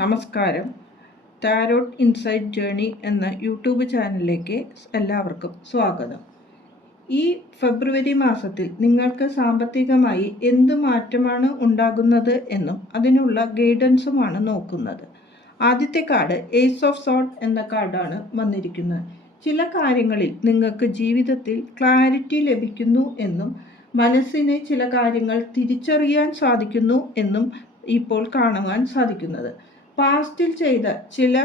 നമസ്കാരം. Tarot insight journey എന്ന YouTube ചാനലിലേക്ക് എല്ലാവർക്കും സ്വാഗതം. ഈ ഫെബ്രുവരി മാസത്തിൽ നിങ്ങൾക്ക് സാമ്പത്തികമായി എന്ത് മാറ്റമാണ് ഉണ്ടാകുന്നത് എന്നും അതിനുള്ള ഗൈഡൻസുമാണ് നോക്കുന്നത്. ആദ്യത്തെ കാർഡ് ഏസ് ഓഫ് സോർഡ് എന്ന കാർഡാണ് വന്നിരിക്കുന്നത്. ചില കാര്യങ്ങളിൽ നിങ്ങൾക്ക് ജീവിതത്തിൽ ക്ലാരിറ്റി ലഭിക്കുന്നു എന്നും മനസ്സിന് ചില കാര്യങ്ങൾ തിരിച്ചറിയാൻ സാധിക്കുന്നു എന്നും ഇപ്പോൾ കാണുവാൻ സാധിക്കുന്നത്. പാസ്റ്റിൽ ചെയ്ത ചില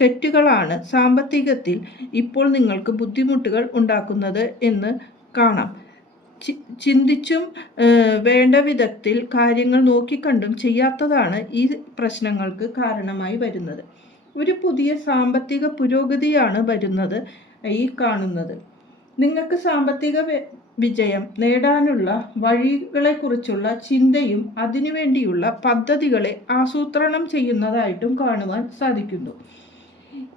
തെറ്റുകളാണ് സാമ്പത്തികത്തിൽ ഇപ്പോൾ നിങ്ങൾക്ക് ബുദ്ധിമുട്ടുകൾ ഉണ്ടാക്കുന്നത് എന്ന് കാണാം. ചിന്തിച്ചും വേണ്ട വിധത്തിൽ കാര്യങ്ങൾ നോക്കിക്കണ്ടും ചെയ്യാത്തതാണ് ഈ പ്രശ്നങ്ങൾക്ക് കാരണമായി വരുന്നത്. ഒരു പുതിയ സാമ്പത്തിക പുരോഗതിയാണ് വരുന്നത് ഈ കാണുന്നത്. നിങ്ങൾക്ക് സാമ്പത്തിക വിജയം നേടാനുള്ള വഴികളെക്കുറിച്ചുള്ള ചിന്തയും അതിനുവേണ്ടിയുള്ള പദ്ധതികളെ ആസൂത്രണം ചെയ്യുന്നതായിട്ടും കാണുവാൻ സാധിക്കുന്നു.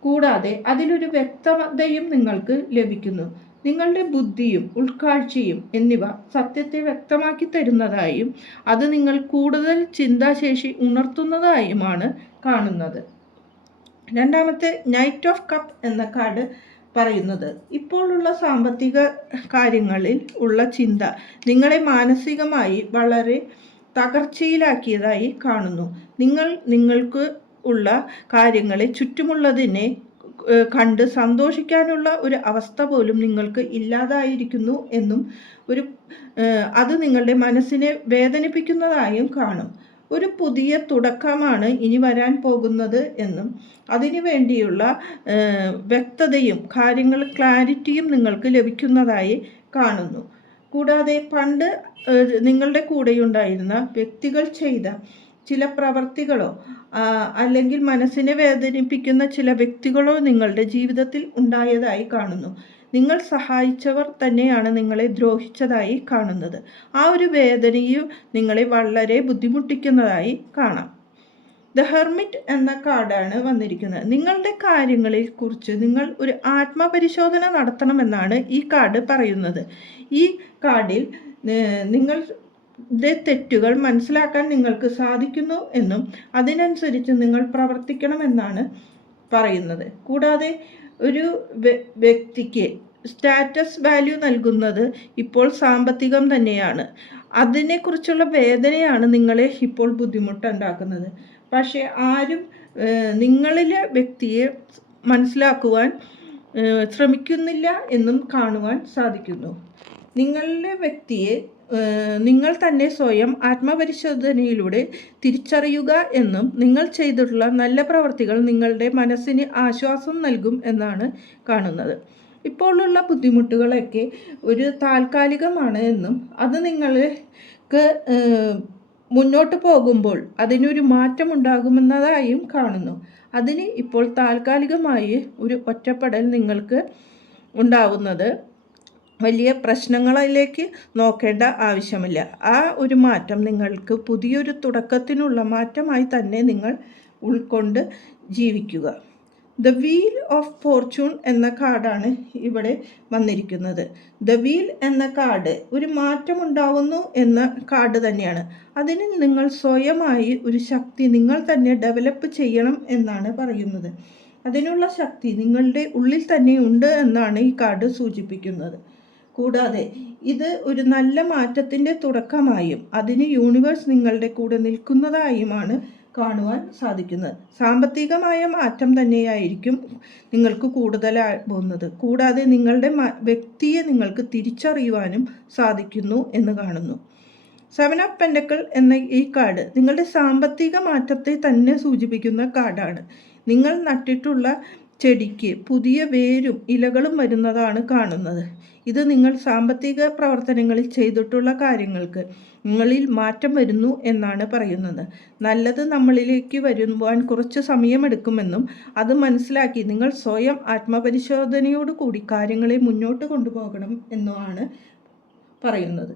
കൂടാതെ അതിലൊരു വ്യക്തതയും നിങ്ങൾക്ക് ലഭിക്കുന്നു. നിങ്ങളുടെ ബുദ്ധിയും ഉൾക്കാഴ്ചയും എന്നിവ സത്യത്തെ വ്യക്തമാക്കി തരുന്നതായും അത് നിങ്ങൾ കൂടുതൽ ചിന്താശേഷി ഉണർത്തുന്നതായുമാണ് കാണുന്നത്. രണ്ടാമത്തെ നൈറ്റ് ഓഫ് കപ്പ് എന്ന കാർഡ് പറയുന്നത് ഇപ്പോഴുള്ള സാമ്പത്തിക കാര്യങ്ങളിൽ ഉള്ള ചിന്ത നിങ്ങളെ മാനസികമായി വളരെ തകർച്ചയിലാക്കിയതായി കാണുന്നു. നിങ്ങൾക്ക് ഉള്ള കാര്യങ്ങളെ ചുറ്റുമുള്ളതിനെ കണ്ട് സന്തോഷിക്കാനുള്ള ഒരു അവസ്ഥ പോലും നിങ്ങൾക്ക് ഇല്ലാതായിരിക്കുന്നു എന്നും അത് നിങ്ങളുടെ മനസ്സിനെ വേദനിപ്പിക്കുന്നതായും കാണും. ഒരു പുതിയ തുടക്കമാണ് ഇനി വരാൻ പോകുന്നത് എന്നും അതിനു വേണ്ടിയുള്ള വ്യക്തതയും കാര്യങ്ങൾ ക്ലാരിറ്റിയും നിങ്ങൾക്ക് ലഭിക്കുന്നതായി കാണുന്നു. കൂടാതെ പണ്ട് നിങ്ങളുടെ കൂടെയുണ്ടായിരുന്ന വ്യക്തികൾ ചെയ്ത ചില പ്രവർത്തികളോ അല്ലെങ്കിൽ മനസ്സിനെ വേദനിപ്പിക്കുന്ന ചില വ്യക്തികളോ നിങ്ങളുടെ ജീവിതത്തിൽ ഉണ്ടായതായി കാണുന്നു. നിങ്ങൾ സഹായിച്ചവർ തന്നെയാണ് നിങ്ങളെ ദ്രോഹിച്ചതായി കാണുന്നത്. ആ ഒരു വേദനയും നിങ്ങളെ വളരെ ബുദ്ധിമുട്ടിക്കുന്നതായി കാണാം. ദ ഹെർമിറ്റ് എന്ന കാർഡാണ് വന്നിരിക്കുന്നത്. നിങ്ങളുടെ കാര്യങ്ങളെ കുറിച്ച് നിങ്ങൾ ഒരു ആത്മപരിശോധന നടത്തണമെന്നാണ് ഈ കാർഡ് പറയുന്നത്. ഈ കാർഡിൽ നിങ്ങളുടെ തെറ്റുകൾ മനസ്സിലാക്കാൻ നിങ്ങൾക്ക് സാധിക്കുന്നു എന്നും അതിനനുസരിച്ച് നിങ്ങൾ പ്രവർത്തിക്കണമെന്നാണ് പറയുന്നത്. കൂടാതെ ഒരു വ്യക്തിക്ക് സ്റ്റാറ്റസ് വാല്യൂ നൽകുന്നത് ഇപ്പോൾ സാമ്പത്തികം തന്നെയാണ്. അതിനെക്കുറിച്ചുള്ള വേദനയാണ് നിങ്ങളെ ഇപ്പോൾ ബുദ്ധിമുട്ടുണ്ടാക്കുന്നത്. പക്ഷേ ആരും നിങ്ങളിലെ വ്യക്തിയെ മനസ്സിലാക്കുവാൻ ശ്രമിക്കുന്നില്ല എന്നും കാണുവാൻ സാധിക്കുന്നു. നിങ്ങളിലെ വ്യക്തിയെ നിങ്ങൾ തന്നെ സ്വയം ആത്മപരിശോധനയിലൂടെ തിരിച്ചറിയുക എന്നും നിങ്ങൾ ചെയ്തിട്ടുള്ള നല്ല പ്രവർത്തികൾ നിങ്ങളുടെ മനസ്സിന് ആശ്വാസം നൽകും എന്നാണ് കാണുന്നത്. ഇപ്പോഴുള്ള ബുദ്ധിമുട്ടുകളൊക്കെ ഒരു താൽക്കാലികമാണ് എന്നും അത് നിങ്ങൾക്ക് മുന്നോട്ട് പോകുമ്പോൾ അതിനൊരു മാറ്റമുണ്ടാകുമെന്നതായും കാണുന്നു. അതിന് ഇപ്പോൾ താൽക്കാലികമായി ഒരു ഒറ്റപ്പെടൽ നിങ്ങൾക്ക് ഉണ്ടാവുന്നത് വലിയ പ്രശ്നങ്ങളിലേക്ക് നോക്കേണ്ട ആവശ്യമില്ല. ആ ഒരു മാറ്റം നിങ്ങൾക്ക് പുതിയൊരു തുടക്കത്തിനുള്ള മാറ്റമായി തന്നെ നിങ്ങൾ ഉൾക്കൊണ്ട് ജീവിക്കുക. ദ വീൽ ഓഫ് ഫോർച്യൂൺ എന്ന കാർഡാണ് ഇവിടെ വന്നിരിക്കുന്നത്. ദ വീൽ എന്ന കാർഡ് ഒരു മാറ്റമുണ്ടാവുന്നു എന്ന കാർഡ് തന്നെയാണ്. അതിന് നിങ്ങൾ സ്വയമായി ഒരു ശക്തി നിങ്ങൾ തന്നെ ഡെവലപ്പ് ചെയ്യണം എന്നാണ് പറയുന്നത്. അതിനുള്ള ശക്തി നിങ്ങളുടെ ഉള്ളിൽ തന്നെ ഉണ്ട് എന്നാണ് ഈ കാർഡ് സൂചിപ്പിക്കുന്നത്. കൂടാതെ ഇത് ഒരു നല്ല മാറ്റത്തിൻ്റെ തുടക്കമായും അതിന് യൂണിവേഴ്സ് നിങ്ങളുടെ കൂടെ നിൽക്കുന്നതായുമാണ് കാണുവാൻ സാധിക്കുന്നത്. സാമ്പത്തികമായ മാറ്റം തന്നെയായിരിക്കും നിങ്ങൾക്ക് കൂടുതലാകുന്നത്. കൂടാതെ നിങ്ങളുടെ വ്യക്തിയെ നിങ്ങൾക്ക് തിരിച്ചറിയുവാനും സാധിക്കുന്നു എന്ന് കാണുന്നു. 7 ഓഫ് പെൻറ്റക്കിൾ എന്ന ഈ കാർഡ് നിങ്ങളുടെ സാമ്പത്തിക മാറ്റത്തെ തന്നെ സൂചിപ്പിക്കുന്ന കാർഡാണ്. നിങ്ങൾ നട്ടിട്ടുള്ള ചെടിക്ക് പുതിയ വേരും ഇലകളും വരുന്നതാണ് കാണുന്നത്. ഇത് നിങ്ങൾ സാമ്പത്തിക പ്രവർത്തനങ്ങളിൽ ചെയ്തിട്ടുള്ള കാര്യങ്ങൾക്ക് നിങ്ങളിൽ മാറ്റം വരുന്നു എന്നാണ് പറയുന്നത്. നല്ലത് നമ്മളിലേക്ക് വരുവാൻ കുറച്ച് സമയമെടുക്കുമെന്നും അത് മനസ്സിലാക്കി നിങ്ങൾ സ്വയം ആത്മപരിശോധനയോടുകൂടി കാര്യങ്ങളെ മുന്നോട്ട് കൊണ്ടുപോകണം എന്നുമാണ് പറയുന്നത്.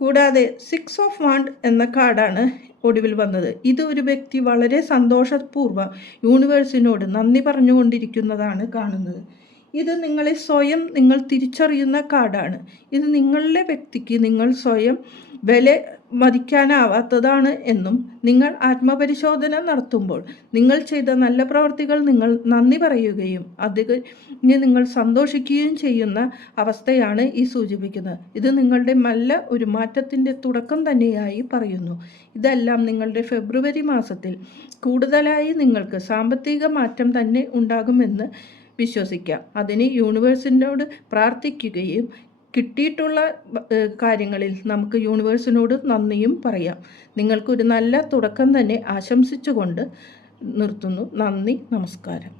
കൂടാതെ 6 ഓഫ് വാണ്ട് എന്ന കാർഡാണ് ഒടുവിൽ വന്നത്. ഇത് ഒരു വ്യക്തി വളരെ സന്തോഷപൂർവ്വം യൂണിവേഴ്സിനോട് നന്ദി പറഞ്ഞുകൊണ്ടിരിക്കുന്നതാണ് കാണുന്നത്. ഇത് നിങ്ങളെ സ്വയം നിങ്ങൾ തിരിച്ചറിയുന്ന കാർഡാണ്. ഇത് നിങ്ങളുടെ വ്യക്തിക്ക് നിങ്ങൾ സ്വയം മതിക്കാനാവാത്തതാണ് എന്നും നിങ്ങൾ ആത്മപരിശോധന നടത്തുമ്പോൾ നിങ്ങൾ ചെയ്ത നല്ല പ്രവർത്തികൾ നിങ്ങൾ നന്ദി പറയുകയും അതിന് നിങ്ങൾ സന്തോഷിക്കുകയും ചെയ്യുന്ന അവസ്ഥയാണ് ഈ സൂചിപ്പിക്കുന്നത്. ഇത് നിങ്ങളുടെ നല്ല ഒരു മാറ്റത്തിൻ്റെ തുടക്കം തന്നെയായി പറയുന്നു. ഇതെല്ലാം നിങ്ങളുടെ ഫെബ്രുവരി മാസത്തിൽ കൂടുതലായി നിങ്ങൾക്ക് സാമ്പത്തിക മാറ്റം തന്നെ ഉണ്ടാകുമെന്ന് വിശ്വസിക്കാം. അതിന് യൂണിവേഴ്സിനോട് പ്രാർത്ഥിക്കുകയും കിട്ടിയിട്ടുള്ള കാര്യങ്ങളിൽ നമുക്ക് യൂണിവേഴ്സിനോട് നന്ദിയും പറയാം. നിങ്ങൾക്കൊരു നല്ല തുടക്കം തന്നെ ആശംസിച്ചുകൊണ്ട് നിർത്തുന്നു. നന്ദി, നമസ്കാരം.